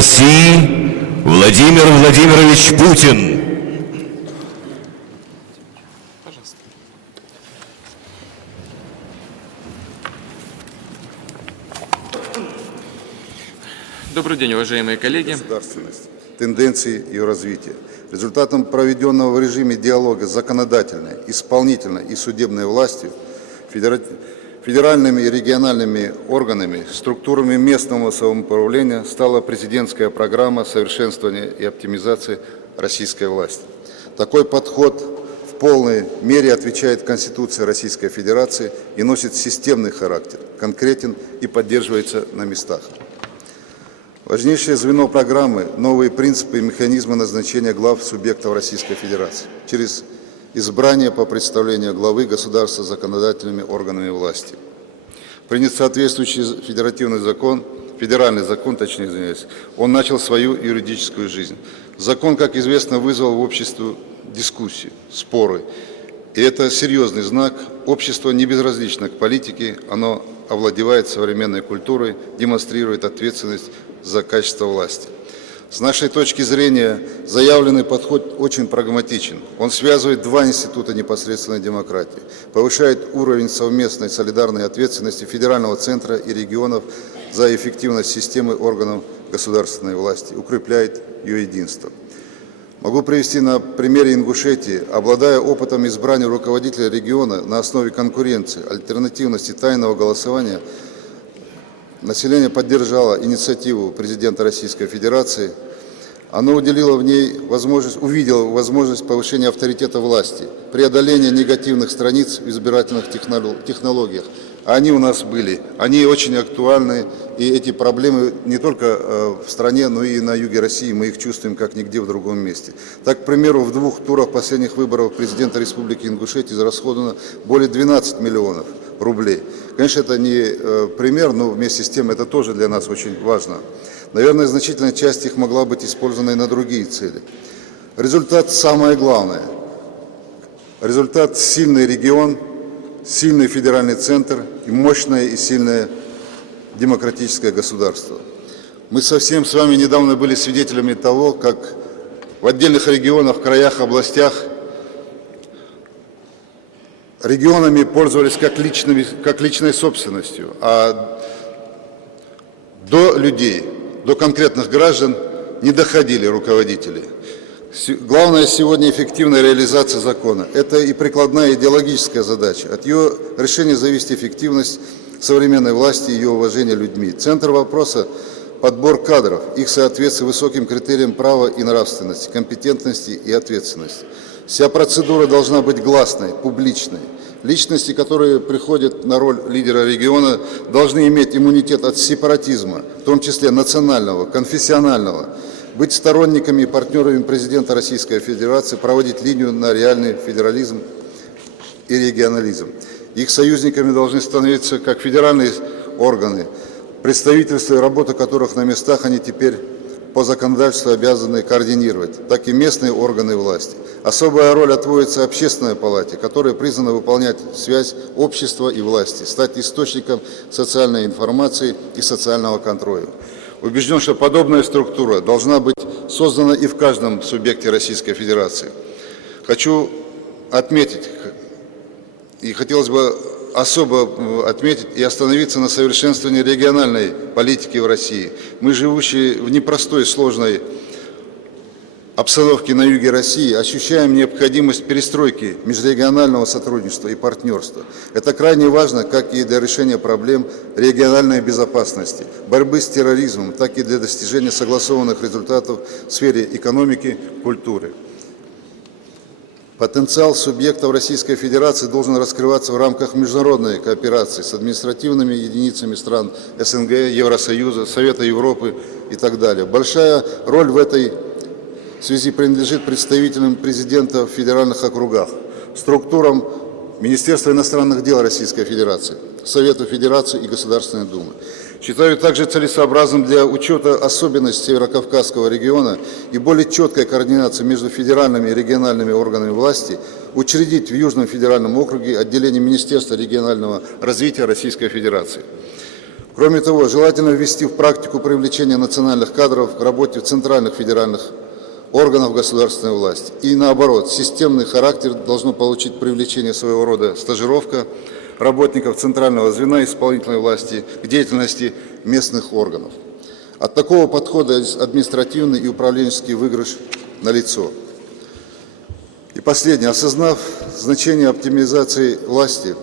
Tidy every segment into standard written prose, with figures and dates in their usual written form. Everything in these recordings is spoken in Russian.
России Владимир Владимирович Путин. Пожалуйста. Добрый день, уважаемые коллеги. Государственность, тенденции ее развития. Результатом проведенного в режиме диалога с законодательной, исполнительной и судебной властью, федеральными и региональными органами, структурами местного самоуправления стала президентская программа совершенствования и оптимизации российской власти. Такой подход в полной мере отвечает Конституции Российской Федерации и носит системный характер, конкретен и поддерживается на местах. Важнейшее звено программы – новые принципы и механизмы назначения глав субъектов Российской Федерации через избрание по представлению главы государства законодательными органами власти. Принят соответствующий федеральный закон, он начал свою юридическую жизнь. Закон, как известно, вызвал в обществе дискуссии, споры. И это серьезный знак. Общество не безразлично к политике, оно овладевает современной культурой, демонстрирует ответственность за качество власти. С нашей точки зрения, заявленный подход очень прагматичен. Он связывает два института непосредственной демократии, повышает уровень совместной солидарной ответственности федерального центра и регионов за эффективность системы органов государственной власти, укрепляет ее единство. Могу привести на примере Ингушетии. Обладая опытом избрания руководителя региона на основе конкуренции, альтернативности, тайного голосования, население поддержало инициативу президента Российской Федерации. Оно увидело возможность повышения авторитета власти, преодоления негативных страниц в избирательных технологиях. А они у нас были, они очень актуальны, и эти проблемы не только в стране, но и на юге России, мы их чувствуем как нигде в другом месте. Так, к примеру, в 2 турах последних выборов президента Республики Ингушетия израсходовано более 12 миллионов рублей. Конечно, это не пример, но вместе с тем это тоже для нас очень важно. Наверное, значительная часть их могла быть использована и на другие цели. Результат самое главное. Результат – сильный регион, сильный федеральный центр и мощное и сильное демократическое государство. Мы совсем с вами недавно были свидетелями того, как в отдельных регионах, краях, областях регионами пользовались как личной собственностью, а до людей, до конкретных граждан не доходили руководители. Главное сегодня эффективная реализация закона. Это и прикладная идеологическая задача. От ее решения зависит эффективность современной власти и ее уважение людьми. Центр вопроса – подбор кадров, их соответствие высоким критериям права и нравственности, компетентности и ответственности. Вся процедура должна быть гласной, публичной. Личности, которые приходят на роль лидера региона, должны иметь иммунитет от сепаратизма, в том числе национального, конфессионального, быть сторонниками и партнерами президента Российской Федерации, проводить линию на реальный федерализм и регионализм. Их союзниками должны становиться как федеральные органы, представительства и работа которых на местах они теперь по законодательству обязаны координировать, так и местные органы власти. Особая роль отводится Общественной палате, которая призвана выполнять связь общества и власти, стать источником социальной информации и социального контроля. Убежден, что подобная структура должна быть создана и в каждом субъекте Российской Федерации. Хочу отметить, и хотелось бы особо отметить и остановиться на совершенствовании региональной политики в России. Мы, живущие в непростой, сложной обстановки на юге России ощущаем необходимость перестройки межрегионального сотрудничества и партнерства. Это крайне важно как и для решения проблем региональной безопасности, борьбы с терроризмом, так и для достижения согласованных результатов в сфере экономики, культуры. Потенциал субъектов Российской Федерации должен раскрываться в рамках международной кооперации с административными единицами стран СНГ, Евросоюза, Совета Европы и так далее. Большая роль в этой связи принадлежит представителям президента в федеральных округах, структурам Министерства иностранных дел Российской Федерации, Совету Федерации и Государственной Думы. Считаю также целесообразным для учета особенностей Северокавказского региона и более четкой координации между федеральными и региональными органами власти учредить в Южном федеральном округе отделение Министерства регионального развития Российской Федерации. Кроме того, желательно ввести в практику привлечения национальных кадров к работе в центральных федеральных органов государственной власти. И наоборот, системный характер должно получить привлечение своего рода стажировка работников центрального звена исполнительной власти к деятельности местных органов. От такого подхода административный и управленческий выигрыш налицо. И последнее. Осознав значение оптимизации власти,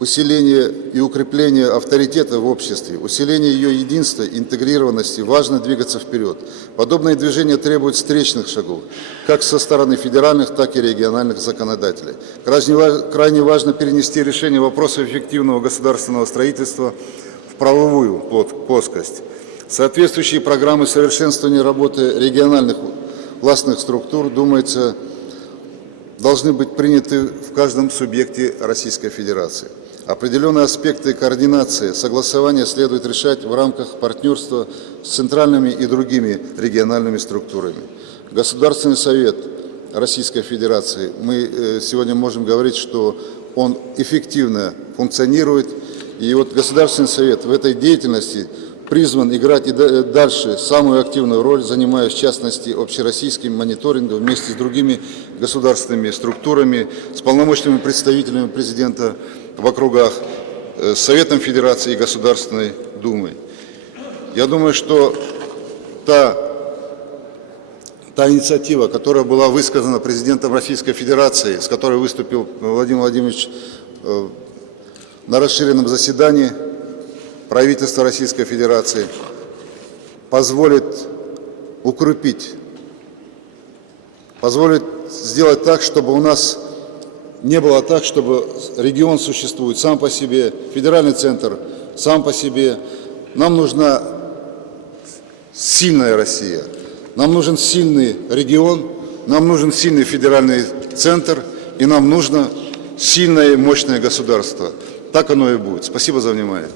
усиление и укрепление авторитета в обществе, усиление ее единства, интегрированности, важно двигаться вперед. Подобные движения требуют встречных шагов, как со стороны федеральных, так и региональных законодателей. Крайне важно перенести решение вопросов эффективного государственного строительства в правовую плоскость. Соответствующие программы совершенствования работы региональных властных структур, думается, должны быть приняты в каждом субъекте Российской Федерации. Определенные аспекты координации, согласования следует решать в рамках партнерства с центральными и другими региональными структурами. Государственный совет Российской Федерации, мы сегодня можем говорить, что он эффективно функционирует. И вот Государственный совет в этой деятельности призван играть и дальше самую активную роль, занимаясь в частности общероссийским мониторингом вместе с другими государственными структурами, с полномочными представителями президента в округах, с Советом Федерации и Государственной Думой. Я думаю, что та инициатива, которая была высказана президентом Российской Федерации, с которой выступил Владимир Владимирович на расширенном заседании правительства Российской Федерации, позволит укрепить, позволит сделать так, чтобы у нас не было так, чтобы регион существует сам по себе, федеральный центр сам по себе. Нам нужна сильная Россия, нам нужен сильный регион, нам нужен сильный федеральный центр, и нам нужно сильное и мощное государство. Так оно и будет. Спасибо за внимание.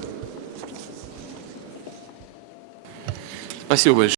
Спасибо большое.